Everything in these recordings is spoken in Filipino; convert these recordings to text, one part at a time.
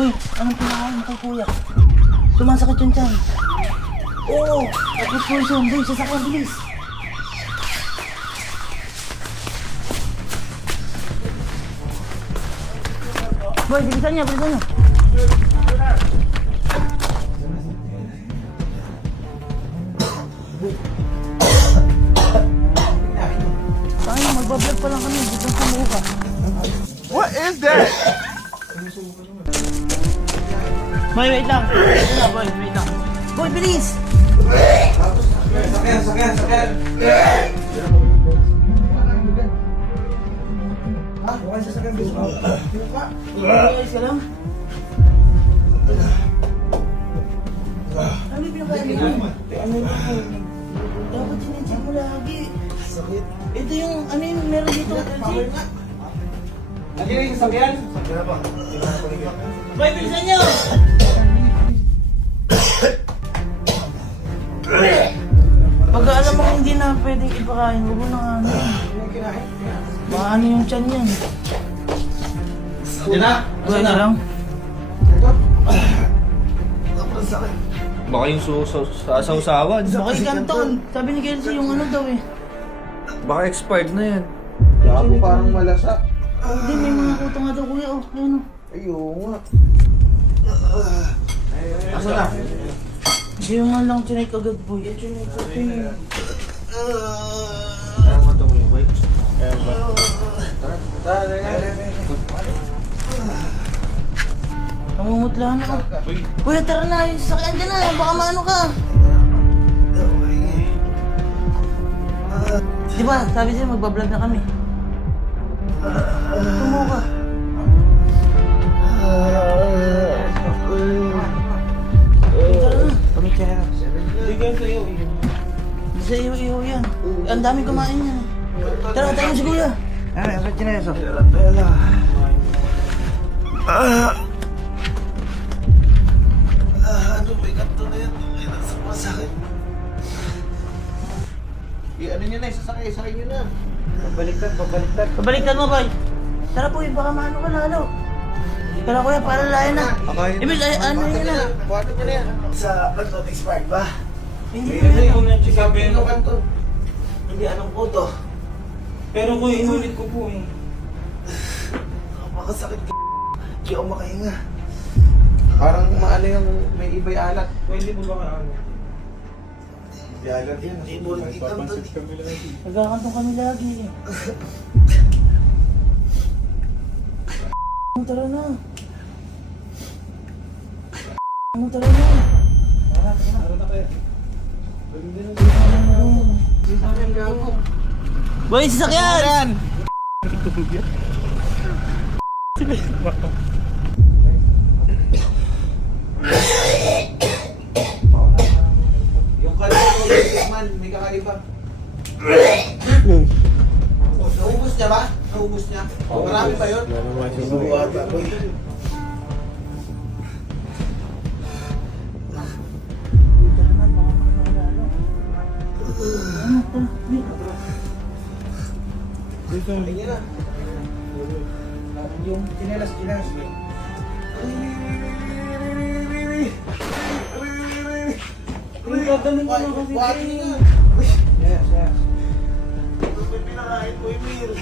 Hoy, anong pinakain mo kay kuya? Sumasakit yung tiyan. Oo, acute poison. Boy, sasakyan, bilis. Boy, bilisan niya, bilisan niya. Tayo, magbablog pa lang kami. Dito sa mukha. What is that? Boy, wait lang. Boy, wait lang. Boy, bilis! Sakyan. Ha? Bukan sasakyan bis mo. Ayos ka lang? Ano yung pinakain mo? Dapat sinecheck mo lagi. Sakit. Ito yung, ano yung meron dito? Lagi na yung sakyan? Sakyan na pa. Boy, bilisan niyo! Pag alam mo hindi na pwedeng ipakain, huwag mo na nga ano. Baka ano yung tiyan yan. Yan na. Boy, na lang. Sakit. Baka yung sausawan. Baka ikanton. Sabi ni Kelsey yung ano daw eh. Baka expired na yan. Gago parang malasa. Hindi, may mga kuto nga daw kuya. Oh, ayun oh. Ayun nga. Asa na? Hindi yung nga lang tinake agad boy. Ayaw mo ito mo yung wipes. Tara. Namumutla na ako. Kuya, tara na. Yung sasakyan dyan na. Baka maano ka. Di ba, sabi sa'yo magbablog na kami. Tumo ka. Tara na. Kami kaya. Bigyan sa iyo. Hindi sa iyo yan. Ang dami kumain yan. Tara, tayo si kuya. Ay, asa chineso? Ano ba ikato na yan? Ay, nasa masakit. Ano nyo na, sasakay nyo na. Pabaliktad. Pabaliktad mo, boy. Tara po, baka maano ka lalo. Tara kuya, para layan na. Emil, ano yun na? Buhatin nyo na yan. Sa kanto, expired ba? Hindi Sabi nyo kanto. Hindi, anong auto? Pero ko inulit ko po eh. Makasakit ka. Di ako makahinga. Parang maano yung may iba'y alat. Pwede mo ba ka ano? May alat yan. Hindi mo rin ikanto. Nagkakantong kami lagi eh. Tara na. Tara na. Tara na kaya. Sasakyan gago. Boy, sasakyan! Yung kalito, man, may kakaiba. Naubos niya ba? Naubos niya? Marami pa yun? Siguro ata, boy. Tingin na. Yung chinelas. Gagamin ko na kasi. Buhatin niyo nga. Yes. Ito may pinakain mo, Emil.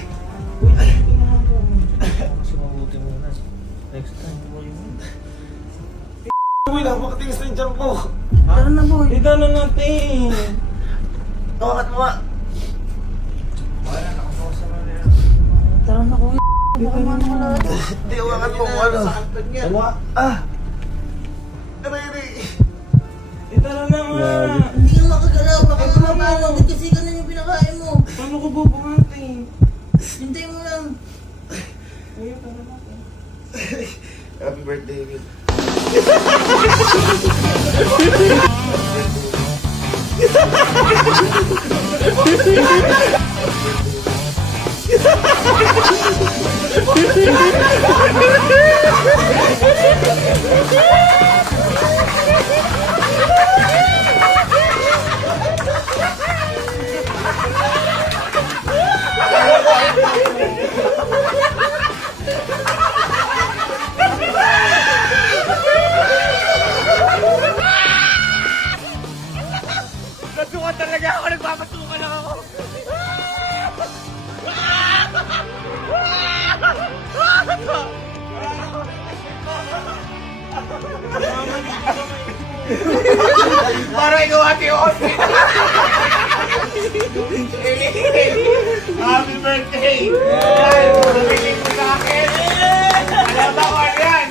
Mas mabuti muna. Next time mo yun. Uy, napakatingis na yung jump mo. Tara na, boy. Ikaw na natin. Tawakat mo nga. Tara na, kuya. Baka maano ka lahat. Hindi, tawakat mo kung ano. Ano? Aray. Tara na nga. Hindi ka makagalaw. Baka mamano. Kasi ganun yung pinakain mo. Paano ko bubuhatin? Hintay mo lang. Kuya, tara na. Happy birthday, Emil. Napapasukan lang ako! Parang ikaw ate Austin! Happy birthday! Pumili mo sa akin! Alam ba ko ano yan?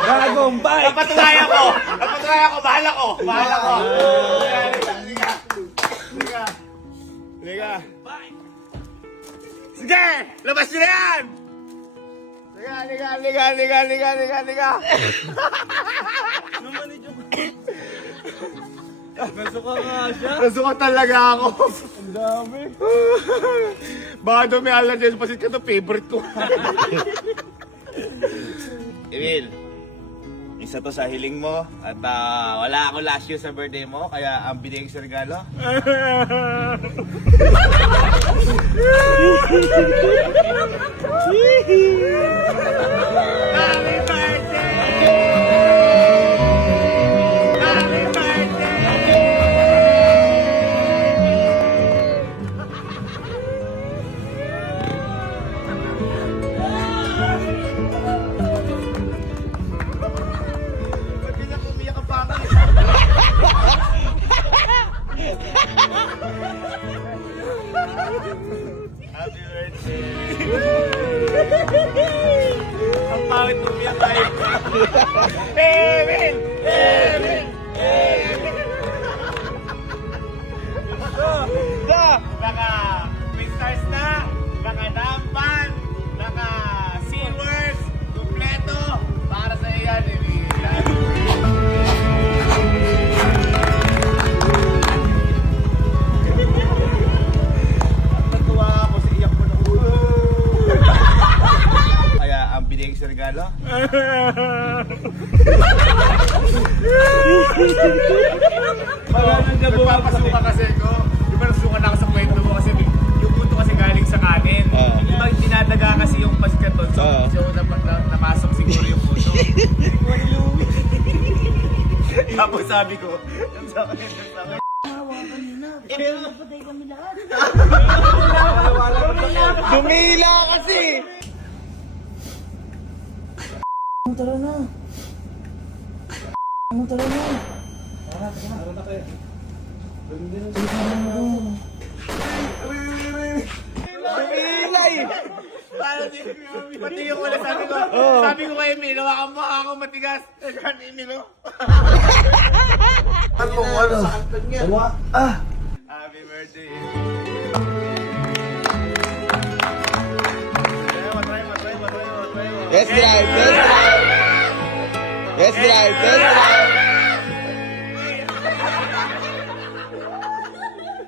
Bagong bike! Napatunayan ko! Napatunayan ko! Bahala ko! Bahala ko! Liga! Sige! Labas nyo na yan! Liga! Nasuka nga siya. Nasuka talaga ako. Ang dami. Baka daw may allergies pasit ka to, favorite ko. Emil, isa to sa hiling mo at wala ako last year sa birthday mo, kaya ang binigay ko sa regalo. Happy birthday! Happy birthday! Ba't ganyan umiyak ang pangit? Happy birthday! Ang pangit umiyak tayo. Emil! Emil! Emil! Naka Big Stars na, naka Dampan, naka SeaWorks, kompleto para sa iyan, Emil. Natuwa ako sa iyak mo na ulo. Kaya ang binigay sa regalo? Nagpapasuka kasi ko. Di ba nasuka na ako sa kwento mo kasi yung punto kasi galing sa kanin. Di ba dinadaga kasi yung basket doon. So namasok siguro yung puto. Tapos sabi ko, Hawakan nyo na. Patay kami lahat. dumila kasi! Tara na. Tara na. Dumilay! Pati yung wala sabi ko kay Emil, hawakan mo ako matigas. Kan Emil, Ano? Happy birthday. Yes, drive.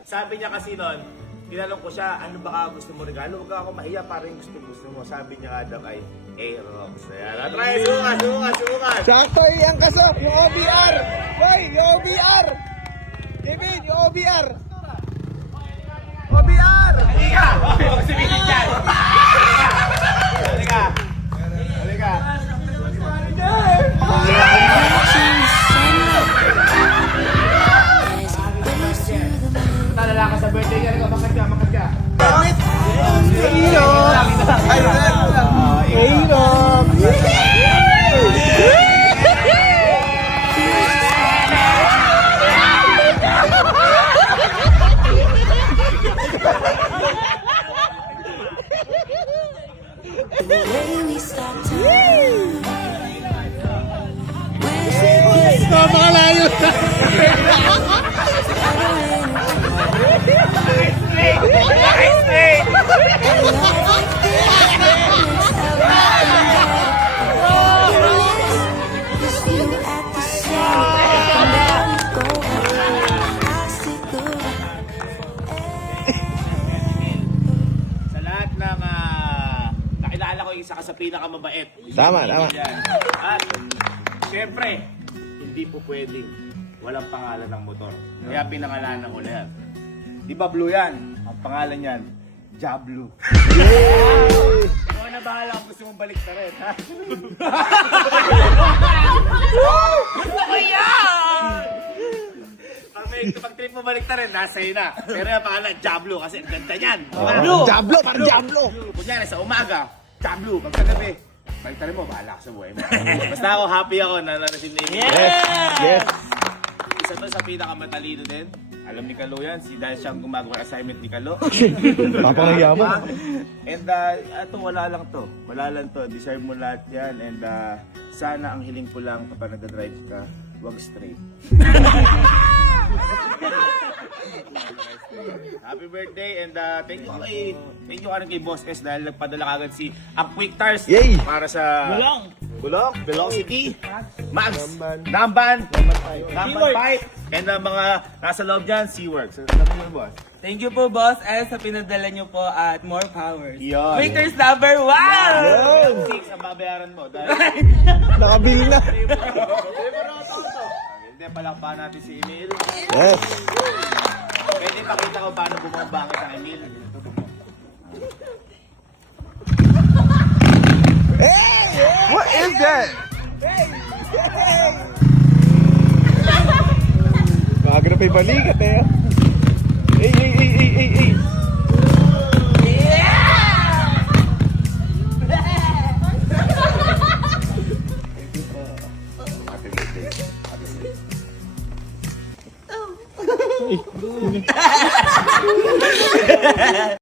Sabi niya kasi nun, tinanong ko siya, ano baka gusto mo regalo? Huwag ako mahiya, parang gusto mo. Sabi niya nga daw ay Aerox. Ayan, try, sukat. Sakto yung kaso, yung OBR. Boy, yung OBR. David, yung OBR. OBR! Halika! Huwag sabihin dyan! Halika! Talala ka sa birthday niya, makat ka. Sa lahat ng nakilala ko, isa ka sa pinakamabait. Tama. Yan. At syempre, hindi po pwedeng walang pangalan ng motor. Kaya pinangalanan ko na yan. Di ba blue yan? Ang pangalan yan, Jablu. Ikaw na bahala kung gusto mong balik na rin, ha? Gusto ko yan! bumalik na rin, nasa iyo na. Pero yung pangalan, Jablo, kasi ang ganda niyan. Diablo, parang Diablo. Kunyari, sa umaga, Jablo. Pagkagabi, balik na rin mo, bahala ka sa buhay mo. Basta ako, happy ako na na-receive na email. Yes. Isa to sa pinakamatalino din. Alam ni Kalo yan, dahil siyang gumagawa ng assignment ni Kalo. Papangayaman. And ito, wala lang to. Wala lang to. Deserve mo lahat yan. And sana ang hiling ko lang kapag nag-drive ka, wag straight. Happy birthday and thank you kay Boss S dahil nagpadala kagad si ang Quick Tires Yay! para sa Bulong, Velocity, Max, Namban Pipe, and mga nasa loob dyan, SeaWorks. Sabi mo, boss. Thank you po, Boss S, sa pinadala nyo po at more powers. Yun. Waiters number 1! 6 ang babayaran mo dahil Nakabili na. hindi, palakpakan natin si Emil. Yes. Pwede pakita ko paano bumabangit ang Emil. What is that? Bago na pa yung balikat eh. Hey.